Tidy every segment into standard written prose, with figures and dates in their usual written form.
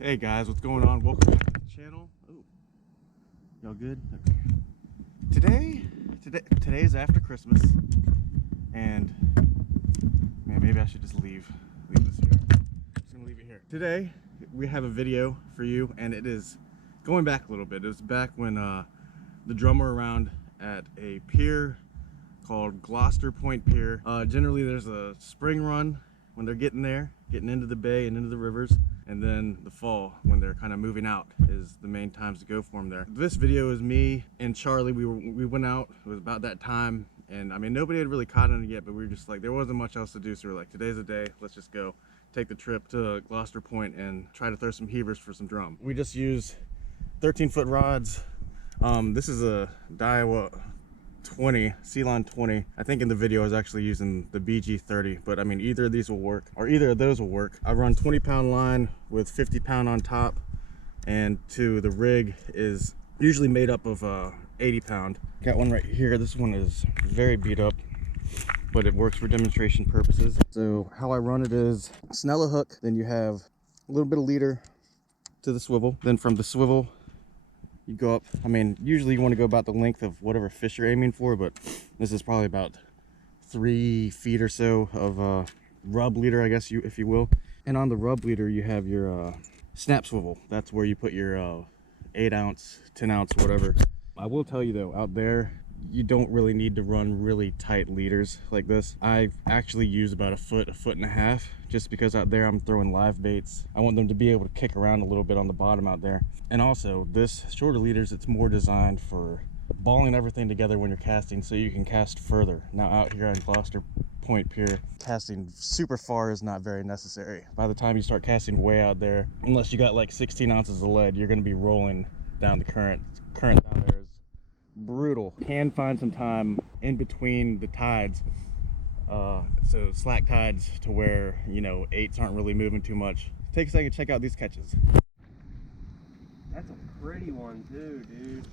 Hey guys, what's going on? Welcome back to the channel. Oh, y'all good? Okay. Today is after Christmas, and man, maybe I should just leave this here. I'm just gonna leave it here. Today we have a video for you, and it is going back a little bit. It was back when the drummer around at a pier called Gloucester Pier. Generally, there's a spring run when they're getting into the bay and into the rivers. And then the fall, when they're kind of moving out, is the main times to go for them there. This video is me and Charlie. We went out. It was about that time, and I mean, nobody had really caught on it yet, but we were just like, there wasn't much else to do, so we were like, today's the day. Let's just go take the trip to Gloucester Point and try to throw some heavers for some drum. We just use 13-foot rods. This is a Daiwa 20, C-Line 20. I think in the video I was actually using the BG30, but I mean, either of these will work, or either of those will work. I run 20-pound line with 50-pound on top, and the rig is usually made up of 80-pound. Got one right here. This one is very beat up, but it works for demonstration purposes. So how I run it is snell a hook, then you have a little bit of leader to the swivel, then from the swivel you go up. I mean, usually you want to go about the length of whatever fish you're aiming for, but this is probably about 3 feet or so of rub leader, I guess, if you will. And on the rub leader, you have your snap swivel. That's where you put your 8 ounce, 10 ounce, whatever. I will tell you though, out there, you don't really need to run really tight leaders like this. I actually use about a foot and a half, just because out there I'm throwing live baits. I want them to be able to kick around a little bit on the bottom out there. And also, this shorter leaders, it's more designed for balling everything together when you're casting, so you can cast further. Now out here on Gloucester Pier, casting super far is not very necessary. By the time you start casting way out there, unless you got like 16 ounces of lead, you're going to be rolling down the current. Current down there is brutal. Can find some time in between the tides, so slack tides, to where, you know, 8s aren't really moving too much. Take a second, check out these catches. That's a pretty one too, dude.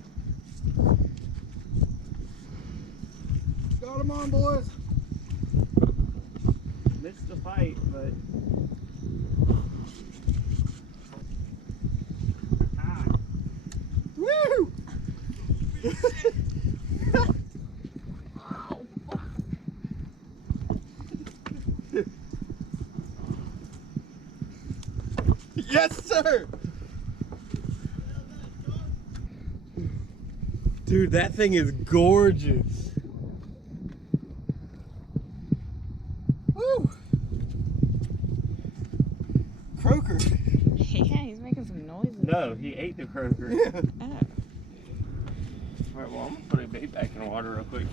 Got him on, boys. Missed the fight, but Woo! Yes, sir! Dude, that thing is gorgeous. Woo! Croaker. Yeah, he's making some noises. no, he ate the croaker. Yeah. Oh. Alright, well, I'm gonna put a bait back in the water real quick.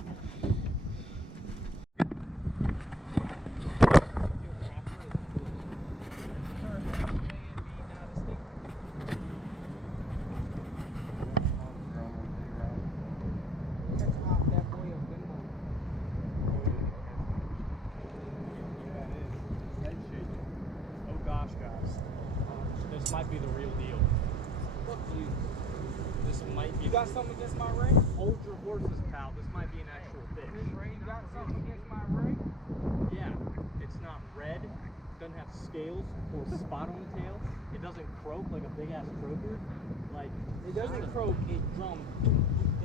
This might be the real deal. Fuck you. This might be. You got something against my ring? Hold your horses, pal. This might be an actual fish. You got something against my ring? Yeah. It's not red. Doesn't have scales or a spot on the tail. It doesn't croak like a big ass croaker. Like, it doesn't croak. It drums.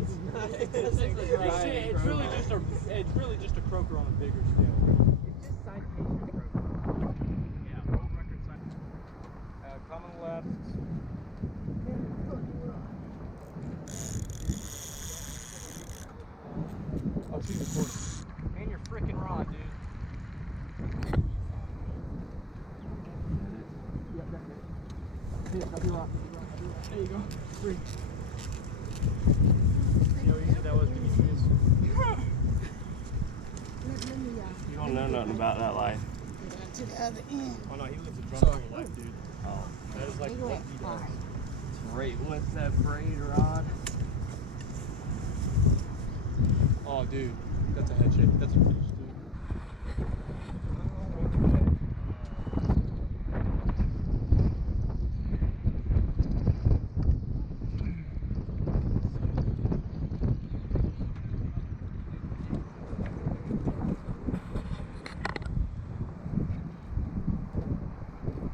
It's not. It doesn't croak. It's really just a croaker on a bigger scale. It's just citation croaker. Yeah. World record size. Coming left. Oh, she's recording. And your freaking rod, dude. Yep, that's it. I'll be right. There you go. Free. See how easy that was to get this? You don't know nothing about that life. To the other end. Oh no, he lives a drunk life, dude. Oh, That is like He what went he far. does. great. What's that braid rod? Oh, dude, that's a head shake. That's a fish, dude.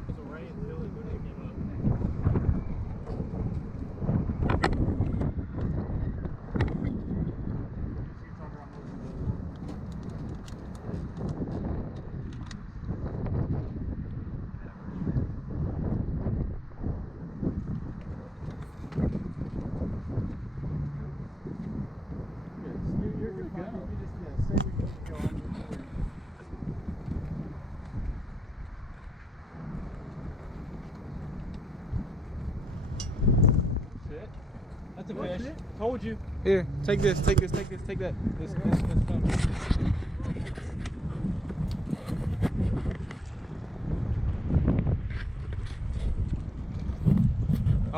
It's a Ray and Billy when they came up. That's a fish. Told you. Here, take this, take this, take this, take that. This comes.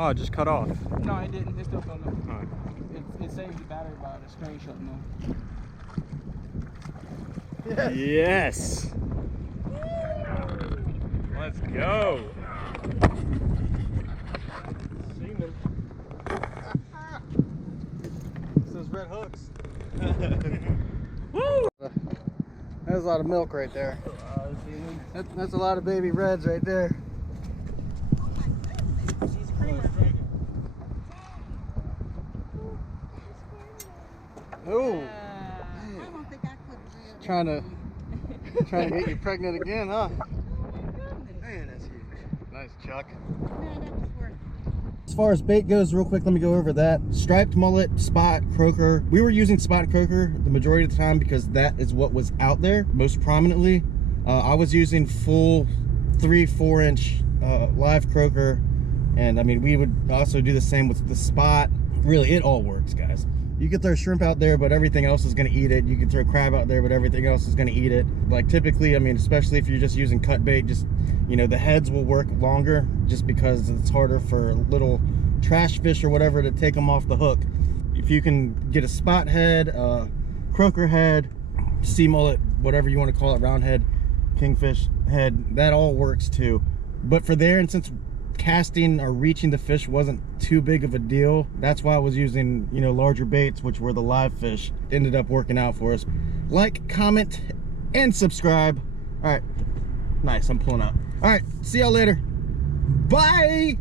Oh, it just cut off. No, it didn't. It's still filming. All right. It saves the battery by the screen shutting off. Yes. Let's go. Seaman. It's those red hooks. Woo! That's a lot of milk right there. That's a lot of baby reds right there. Oh, I don't think I could. trying to get you pregnant again, huh? Man, that's huge. Nice, Chuck. Man, that was worth it. As far as bait goes, real quick, let me go over that. Striped mullet, spot, croaker. We were using spot croaker the majority of the time because that is what was out there most prominently. I was using full 3-4 inch live croaker, and I mean, we would also do the same with the spot. Really, it all works, guys. You can throw shrimp out there, but everything else is going to eat it. You can throw crab out there, but everything else is going to eat it. Like typically, I mean, especially if you're just using cut bait, just, you know, the heads will work longer just because it's harder for little trash fish or whatever to take them off the hook. If you can get a spot head, croaker head, sea mullet, whatever you want to call it, round head, kingfish head, that all works too. But for there, and since casting or reaching the fish wasn't too big of a deal, that's why I was using, you know, larger baits, which were the live fish. Ended up working out for us. Like, comment, and subscribe. All right, nice, I'm pulling out. All right, see y'all later. Bye.